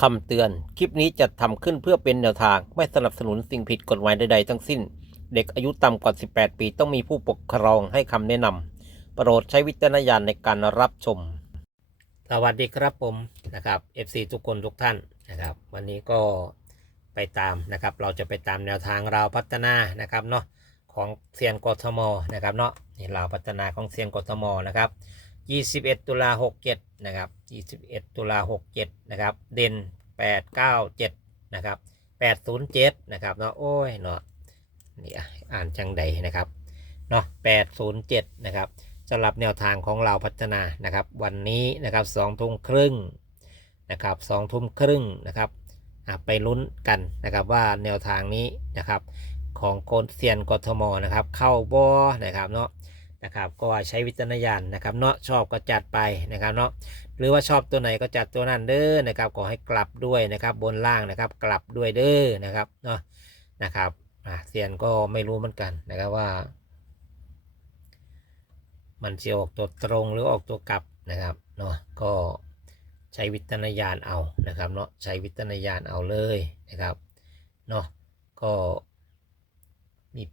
คำเตือน คลิปนี้จะทำขึ้นเพื่อเป็นแนวทาง ไม่สนับสนุนสิ่งผิดกฎหมายใดๆทั้งสิ้น เด็กอายุต่ำกว่า 18 ปีต้องมีผู้ปกครองให้คำแนะนำโปรดใช้วิจารณญาณในการรับชม สวัสดีครับผมนะครับ FC ทุกคนทุกท่านนะครับ วันนี้ก็ไปตามนะครับ เราจะไปตามแนวทางเราพัฒนานะครับเนาะของเซียนกทมนะครับเนาะนี่เราพัฒนาของเซียนกทมนะครับ 21 ตุลา67นะครับ21 ตุลา67นะครับ เด่น 897นะครับ807นะครับเนาะ โอ้ย เนาะ นี่อ่านจังใดนะครับ เนาะ807นะครับสำหรับแนวทางของเราพัฒนานะครับ วันนี้นะครับ2ทุ่มครึ่งนะครับ2ทุ่มครึ่งนะครับไปลุ้นกันนะครับว่าแนวทางนี้นะครับของโกนเซียนกทมนะครับ เข้าบ่นะครับเนาะ นะครับก็ใช้วิจารณญาณนะครับเนาะชอบก็จัดไปนะครับเนาะหรือว่าชอบตัวไหนก็จัดตัวนั้นเด้อนะครับขอให้กลับด้วยนะครับบนล่างนะครับกลับด้วยเด้อนะครับเนาะนะครับเซียนก็ไม่รู้เหมือนกันนะครับว่า มันจะออกตัวตรงหรือออกตัวกลับนะครับเนาะก็ใช้วิจารณญาณเอานะครับเนาะใช้วิจารณญาณเอาเลยนะครับเนาะก็มี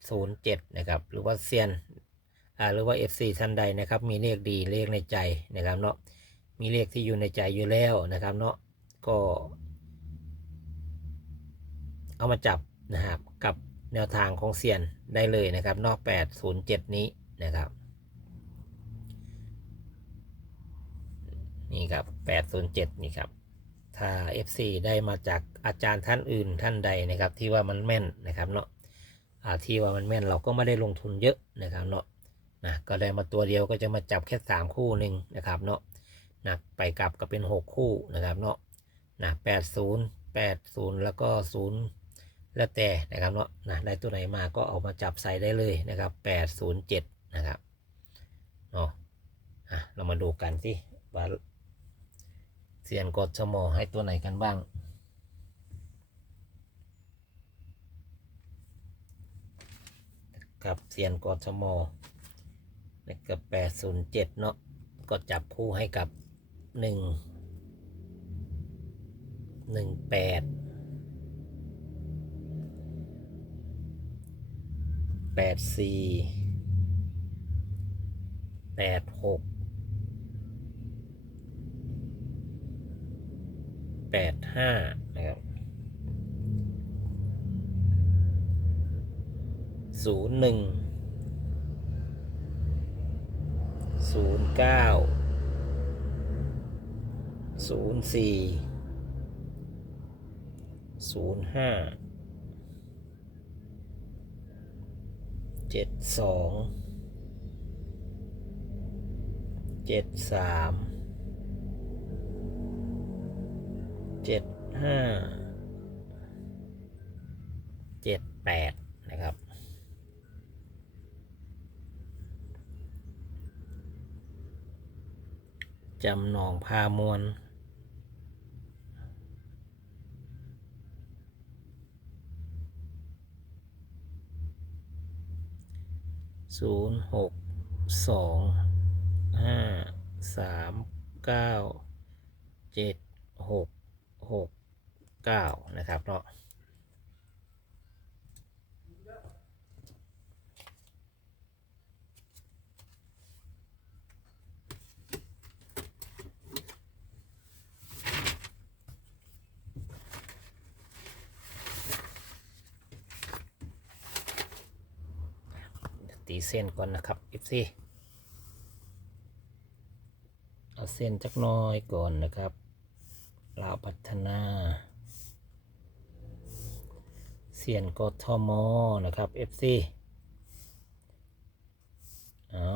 807 นะครับ หรือว่าเซียน หรือว่า FC ท่านใดนะครับ มีเลขดีเลขในใจนะครับเนาะมีเลขที่อยู่ในใจอยู่แล้วนะครับเนาะก็ เอามาจับนะครับกับแนวทางของเซียนได้เลยนะครับนอก807 นี้นะครับ นี่ครับ 807 นี่ครับ ถ้า FC ได้มาจากอาจารย์ท่านอื่นท่านใดนะครับ ที่ว่ามันแม่นนะครับเนาะที่ว่ามันแม่นเราก็ไม่ได้ลงทุนเยอะนะครับเนาะ นะก็ได้มาตัวเดียวก็จะมาจับแค่สามคู่หนึ่งนะครับเนาะนะไปกลับก็เป็นหกคู่นะครับเนาะนะแปดศูนย์แปดศูนย์แล้วก็ศูนย์แล้วแต่นะครับเนาะนะได้ตัวไหนมาก็เอามาจับใส่ได้เลยนะครับแปดศูนย์เจ็ดนะครับเนาะอะเรามาดูกันสิว่าเซียนกดสมอให้ตัวไหนกันบ้างกับเซียนกทมอ แล้วก็แปดศูนย์เจ็ดเนาะก็จับคู่ให้กับหนึ่งหนึ่งแปดแปดสี่แปดหกแปดห้านะครับศูนย์หนึ่ง ศูนย์เก้าศูนย์สี่ศูนย์ห้าเจ็ดสองเจ็ดสามเจ็ดห้าเจ็ดแปดนะครับ จำหนองพามวลศูนย์หกสองห้าสามเก้าเจ็ดหกหกเก้านะครับเนาะ ตีเส้นก่อนนะครับ FC เอาเส้นจักน้อยก่อนนะครับลาวพัฒนา เสียนกทมนะครับ FC เอา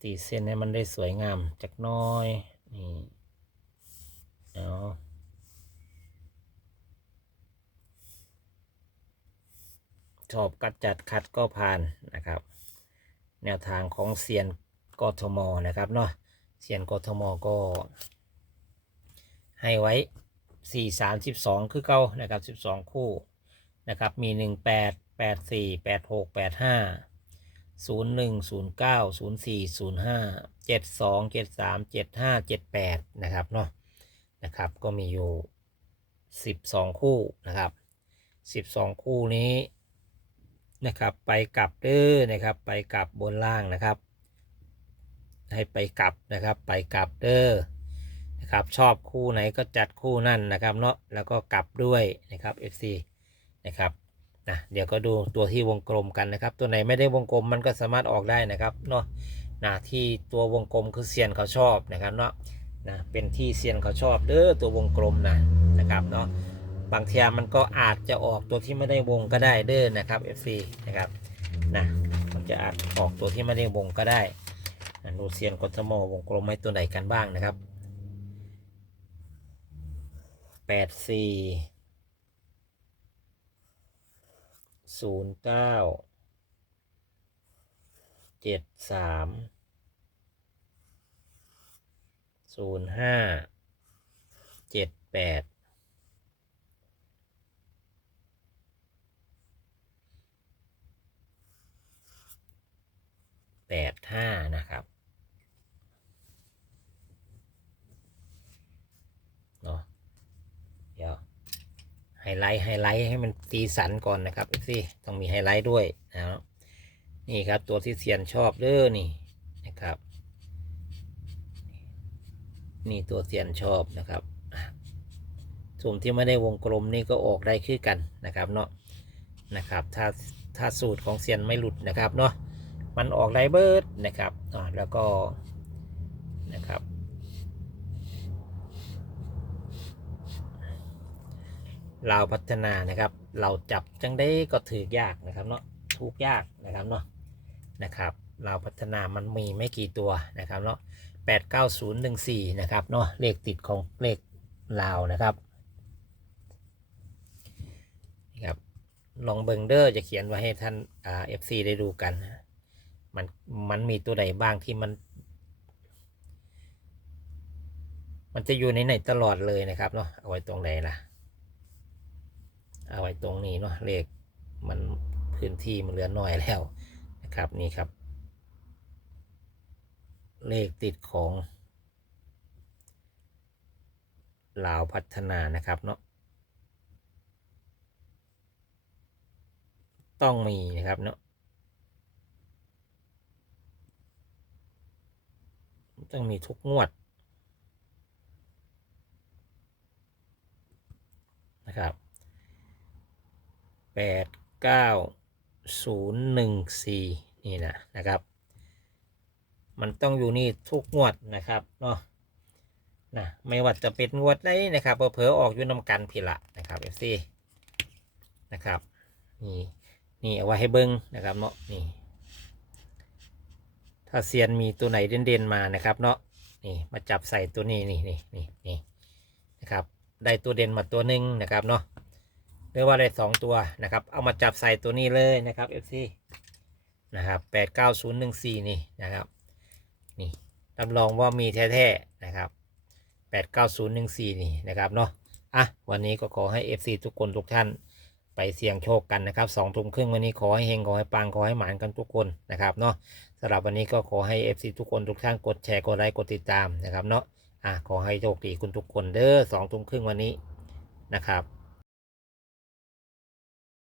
ตีเส้นให้มันได้สวยงามจักน้อยนี่เอา ชอบกัดจัดคัดก็ผ่านนะครับ แนวทางของเซียนกทมนะครับเนาะเซียนกทมก็ ให้ไว้ 4 3 12 คือเก้านะครับ 12 คู่นะครับมี 1 8 8 4 8 6 8 5 0 1 0 9 0 4 0 5 7 2 7 3 7 5 7 8 นะครับเนาะนะครับก็มีอยู่สิบสองคู่นะครับสิบสองคู่นี้ นะครับ ไปกลับเด้อนะครับ ไปกลับบนล่างนะครับ ให้ไปกลับนะครับ ไปกลับเด้อนะครับ ชอบคู่ไหนก็จัดคู่นั่นนะครับเนาะแล้วก็กลับด้วยนะครับ FC นะครับนะเดี๋ยวก็ดูตัวที่วงกลมกันนะครับ ตัวไหนไม่ได้วงกลมมันก็สามารถออกได้นะครับเนาะนะที่ตัววงกลมคือเซียนเขาชอบนะครับเนาะนะเป็นที่เซียนเขาชอบเด้อตัววงกลมนะนะครับเนาะ บางเทียมันก็อาจจะออกตัวที่ไม่ได้วงก็ได้เด้อนะครับ FC นะครับนะมันจะอาจออกตัวที่ไม่ได้วงก็ได้นะดูเซียนกทมวงกลมให้ตัวไหนกันบ้างนะครับแปดสี่ศูนย์เก้าเจ็ดสามศูนย์ห้าเจ็ดแปด แปดห้านะครับเนาะเดี๋ยวไฮไลท์ไฮไลท์ให้มันสีสันก่อนนะครับพี่ต้องมีไฮไลท์ด้วยนะครับนี่ครับตัวที่เซียนชอบเด้อนี่นะครับ นี่ตัวเซียนชอบนะครับอะส่วนที่ไม่ได้วงกลมนี่ก็ออกได้คือกันนะครับเนาะนะครับ ถ้าถ้าสูตรของเซียนไม่หลุดนะครับเนาะ มันออกไดเบิร์ดนะครับอ่าแล้วก็นะครับเราวพัฒนานะครับ เราจับจังได้ก็ถือยากนะครับเนาะทุกยากนะครับเนาะนะครับ เราวพัฒนามันมีไม่กี่ตัวนะครับเนาะแปดเก้าศูนย์หนึ่งสี่นะครับเนาะเลขติดของเลขลาวนะครับนี่ครับลองเบิงเดอร์จะเขียนไว้ให้ท่านเอฟซีได้ดูกันนะ มันมันมีตัวใดบ้างที่มัน มันจะอยู่ในไหนตลอดเลยนะครับเนาะเอาไว้ตรงไหนล่ะ เอาไว้ตรงนี้เนาะเลขมันพื้นที่มันเหลือน้อยแล้วนะครับนี่ครับ เลขติดของลาวพัฒนานะครับเนาะต้องมีนะครับเนาะ ต้องมีทุกงวดนะครับแปดเก้าศูนย์หนึ่งสี่นี่นะนะครับ มันต้องอยู่นี่ทุกงวดนะครับเนาะนะไม่ว่าจะเป็นงวดไหนนะครับเผลอออกอยู่นำกันผิดละนะครับเอฟซีนะครับนี่นี่เอาไว้ให้เบิ้งนะครับเนาะนี่ ถ้าเซียนมีตัวไหนเด่นๆมานะครับ เนาะนี่มาจับใส่ตัวนี้นี่นี่นี่นี่นะครับ ได้ตัวเด่นมาตัวหนึ่งนะครับเนาะหรือว่าได้สองตัวนะครับ เอามาจับใส่ตัวนี้เลยนะครับ FC นะครับแปดเก้าศูนย์หนึ่งสี่นี่นะครับนี่รับรองว่ามีแท้ๆนะครับแปดเก้าศูนย์หนึ่งสี่นี่นะครับเนาะอะวันนี้ก็ขอให้ FC ทุกคนทุกท่านไปเสี่ยงโชคกันนะครับสองทุ่มครึ่งวันนี้ขอให้เฮงขอให้ปังขอให้หมานกันทุกคนนะครับเนาะ สำหรับวันนี้ก็ขอให้ FC ทุกคนทุกท่านกดแชร์กดไลค์กดติดตามนะครับเนาะอะขอให้โชคดีคุณทุกคนเด้อสองทุ่มครึ่งวันนี้นะครับ